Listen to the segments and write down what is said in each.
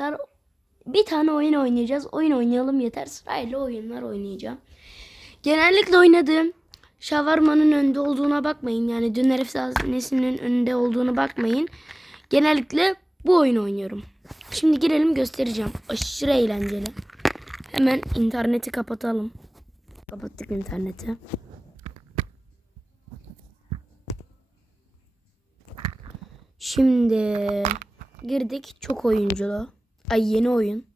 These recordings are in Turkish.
arkadaşlar bir tane oyun oynayacağız. Oyun oynayalım yeter. Sırayla oyunlar oynayacağım. Genellikle oynadığım şavarmanın önünde olduğuna bakmayın. Yani döner efsanesinin önünde olduğunu bakmayın. Genellikle bu oyunu oynuyorum. Şimdi girelim göstereceğim. Aşırı eğlenceli. Hemen interneti kapatalım. Kapattık interneti. Şimdi girdik çok oyunculu. Ay yeni oyun.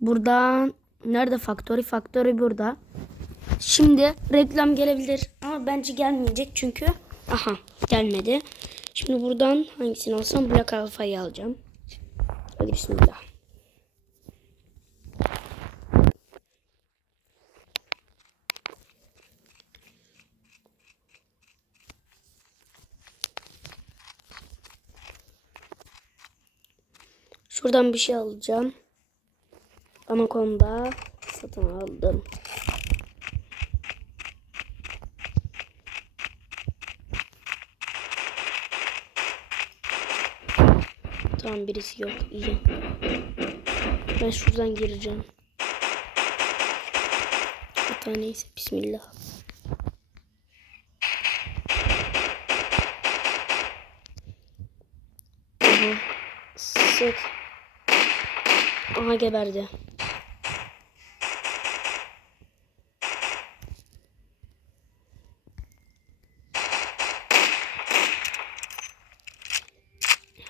Buradan nerede Factory? Factory burada. Şimdi reklam gelebilir ama bence gelmeyecek çünkü aha gelmedi. Şimdi buradan hangisini alsam Black Alpha'yı alacağım. Hadi bismillah. Şuradan bir şey alacağım. Anaconda satın aldım. Tamam birisi yok. iyi. Ben şuradan gireceğim. Hatta neyse bismillah. Aha. Sık. Aha geberdi.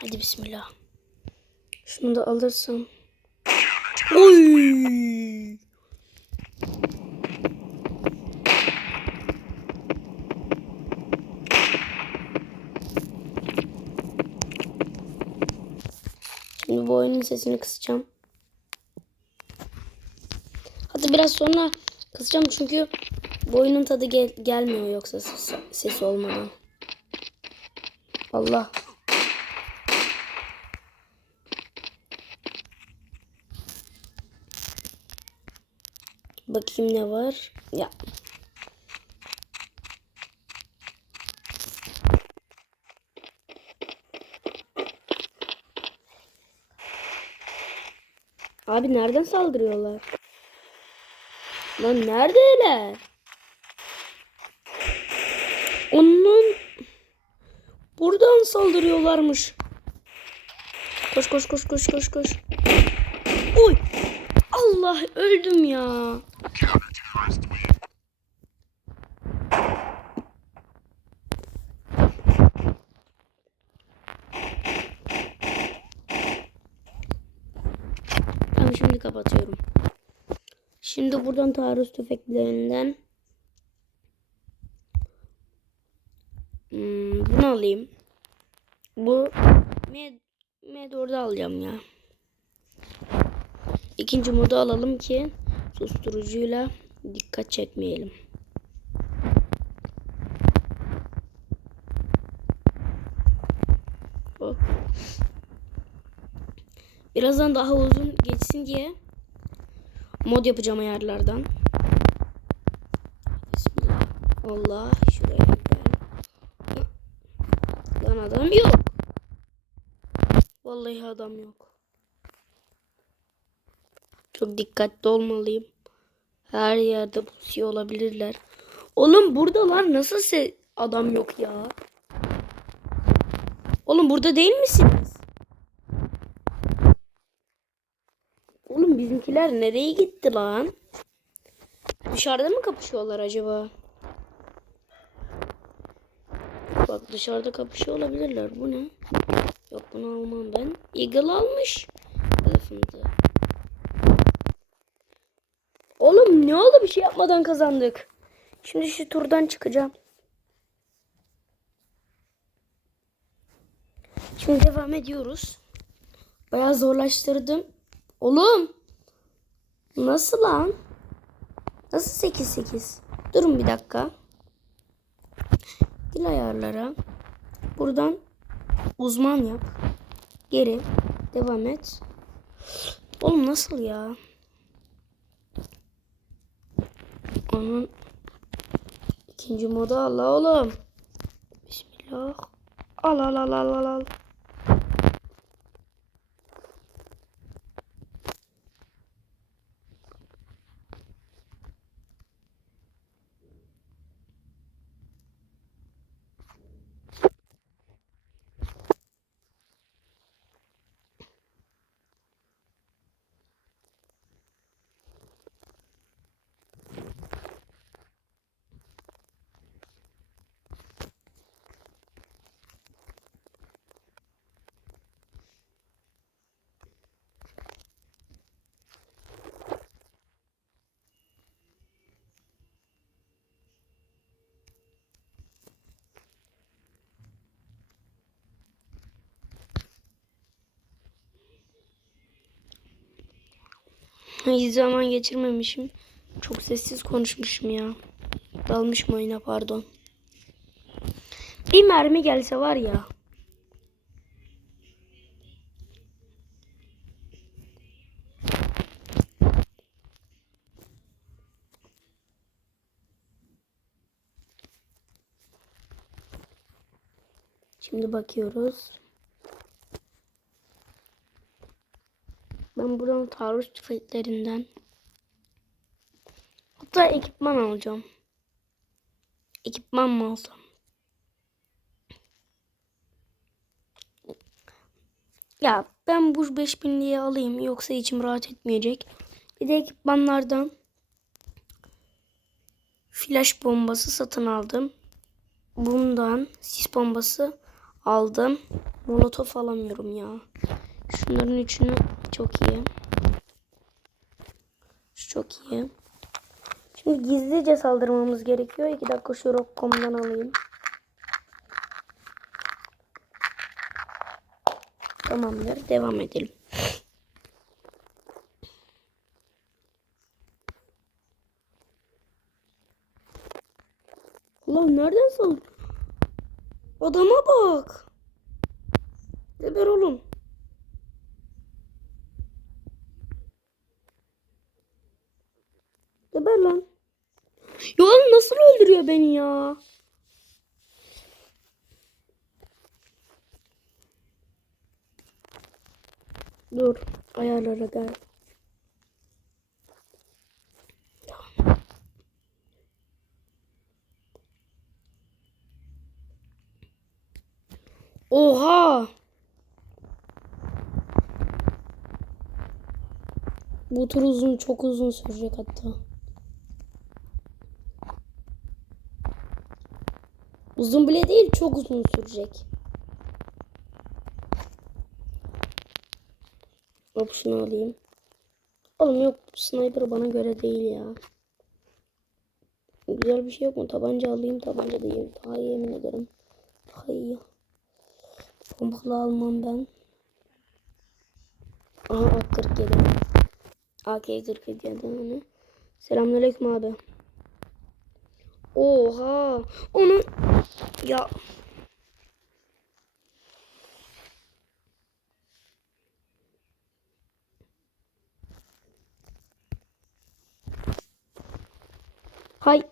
Hadi bismillah. Şunu da alırsam. Oy! Şimdi bu oyunun sesini kısacağım. Hatta biraz sonra kısacağım çünkü bu oyunun tadı gel gelmiyor yoksa ses sesi olmadan. Allah. Bakayım ne var. Ya. Abi nereden saldırıyorlar? Lan neredeler? Onun buradan saldırıyorlarmış. Koş koş koş koş koş koş. Oy! Allah öldüm ya. Tamam şimdi kapatıyorum. Şimdi buradan taarruz tüfeklerinden hmm, bunu alayım. Bu med Medor'da alacağım ya. İkinci modu alalım ki susturucuyla dikkat çekmeyelim. Birazdan daha uzun geçsin diye mod yapacağım ayarlardan. Bismillah. Allah şuraya gel. Lan adam yok. Vallahi adam yok. Çok dikkatli olmalıyım. Her yerde pusuyor olabilirler. Oğlum buradalar nasıl adam yok ya? Oğlum burada değil misiniz? Oğlum bizimkiler nereye gitti lan? Dışarıda mı kapışıyorlar acaba? Bak dışarıda kapışıyor olabilirler. Bu ne? Yok bunu almam ben. Eagle almış. Elephant'ı. Oğlum ne oldu bir şey yapmadan kazandık. Şimdi şu turdan çıkacağım. Şimdi devam ediyoruz. Bayağı zorlaştırdım. Oğlum. Nasıl lan? Nasıl 8-8? Durun bir dakika. Dil ayarlara. Buradan uzman yap. Geri. Devam et. Oğlum nasıl ya? Onun ikinci modu Allah oğlum. Bismillah. Al al al al al al. Hiç zaman geçirmemişim. Çok sessiz konuşmuşum ya. Dalmışım oyuna pardon. Bir mermi gelse var ya. Şimdi bakıyoruz. Ben buradan taarruz tüfeklerinden hatta ekipman alacağım. Ekipman mı alsam? Ya ben bu 5000'liği alayım yoksa içim rahat etmeyecek. Bir de ekipmanlardan flash bombası satın aldım. Bundan sis bombası aldım. Molotof alamıyorum ya. Şunların üçünü çok iyi. Şu çok iyi. Şimdi gizlice saldırmamız gerekiyor. İki dakika şu Rockcom'dan alayım. Tamamdır. Devam edelim. Ulan nereden saldın? Adama bak. Geber oğlum. Geber lan. Ya nasıl öldürüyor beni ya? Dur. Ayarlara gel. Oha! Bu tur uzun, çok uzun sürecek hatta. Uzun bile değil, çok uzun sürecek. Hop şunu alayım. Oğlum yok, sniper bana göre değil ya. Güzel bir şey yok mu? Tabanca alayım, tabanca değil. Daha iyi yemin ederim. Daha iyi. Pompalı almam ben. Aha AK-47. AK-47 hani. Selamünaleyküm abi. Oha. Onu ya Hay.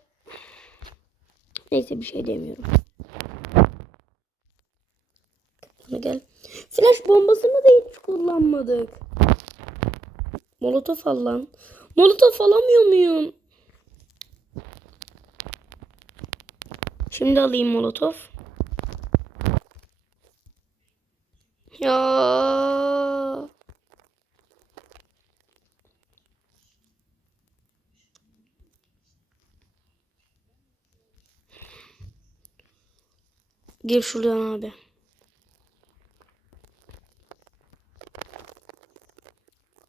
Neyse bir şey demiyorum. Gel. Flash bombasını da hiç kullanmadık. Molotof al lan. Molotof alamıyor muyum? Şimdi alayım molotof. Ya. Gir şuradan abi.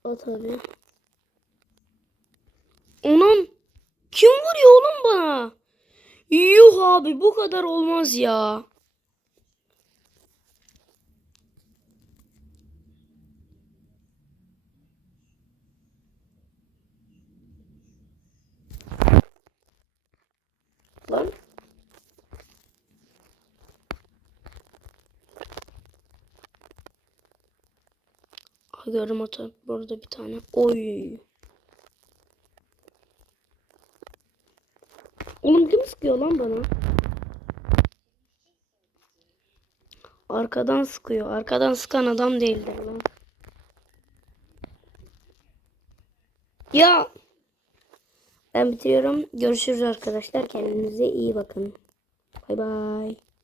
At abi. Onun kim vuruyor oğlum bana? Yuh abi bu kadar olmaz ya. Lan. Aa, Gördüm ata burada bir tane. Oy. Oğlum kim sıkıyor lan bana? Arkadan sıkıyor. Arkadan sıkan adam değildir lan. Ya. Ben bitiriyorum. Görüşürüz arkadaşlar. Kendinize iyi bakın. Bay bay.